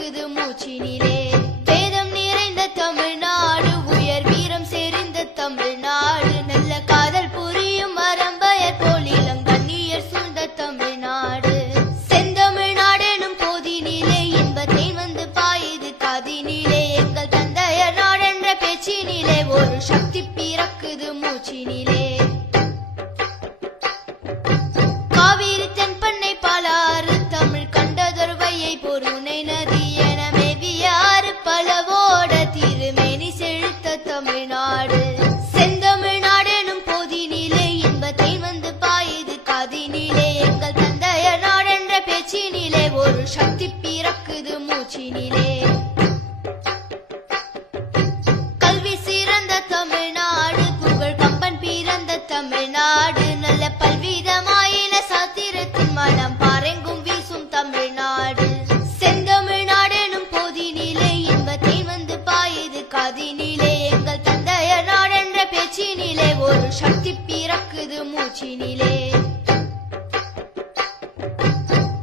பிறக்குது மூச்சினிலே. வேதம் நிறைந்த தமிழ்நாடு, உயர் வீரம் செறிந்த தமிழ்நாடு, நல்ல காதல் புரியும் அறம்பயர் போல் இளங்கண்ணியர் சூழ்ந்த தமிழ்நாடு. செந்தமிழ்நாடெனும் போதினிலே இன்பத்தை வந்து பாயுது காதினிலே. எங்கள் தந்தையர் நாடென்ற பேச்சினிலே ஒரு சக்தி பிறக்குது மூச்சினிலே. காவிரி தென்பண்ணை பாலாறு தமிழ் கண்டதொரு வையை பொருணை நதி என மேவியாறு பலவோட திருமேனி செழித்த தமிழ்நாடு. செந்தமிழ்நாடெனும் போதினிலே இன்பத்தை வந்து பாயுது காதினிலே. எங்கள் தந்தையர் நாடென்ற பேச்சினிலே ஒரு சக்தி பிறக்குது மூச்சினிலே. கல்வி சிறந்த தமிழ்நாடு, புகழ் கம்பன் பிறந்த தமிழ்நாடு, நல்ல பல்விதமாயின சாத்திரத்தின் மனம் பாரெங்கும் வீசும் தமிழ்நாடு. செந்தமிழ்நாடெனும் போதினிலே இன்பத்தை வந்து பாயுது காதினிலே. எங்கள் தந்தையர் நாடென்ற பேச்சினிலே ஒரு சக்தி பிறக்குது மூச்சினிலே.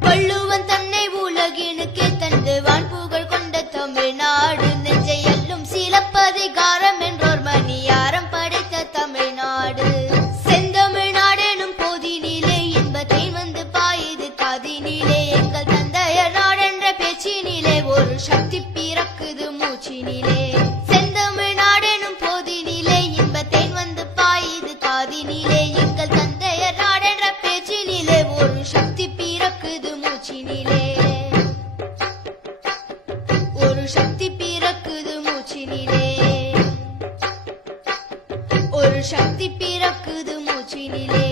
வள்ளுவன் தன்னை உலகினுக்கே தந்து வான் புகழ் கொண்ட தமிழ்நாடு. நெஞ்சை எல்லும் சிலப்பதிகாரம் என்றோர் மணியாரம் படைத்த தமிழ்நாடு. செந்தமிழ்நாடெனும் போதினிலே இன்பத்தை வந்து பாயுது காதினிலே. எங்கள் தந்தையர் நாடென்ற பேச்சினிலே ஒரு சக்தி பிறக்குது மூச்சினிலே. செந்தமிழ்நாடெனும் போதினிலே இன்பத்தை வந்து பாயுது காதினிலே. எங்கள் தந்தையர் நாடென்ற பேச்சினிலே ஒரு சக்தி பிறக்குது மூச்சினிலே. ஒரு சக்தி பிறக்குது மூச்சினிலே. ஒரு சக்தி பிறக்குது மூச்சினிலே.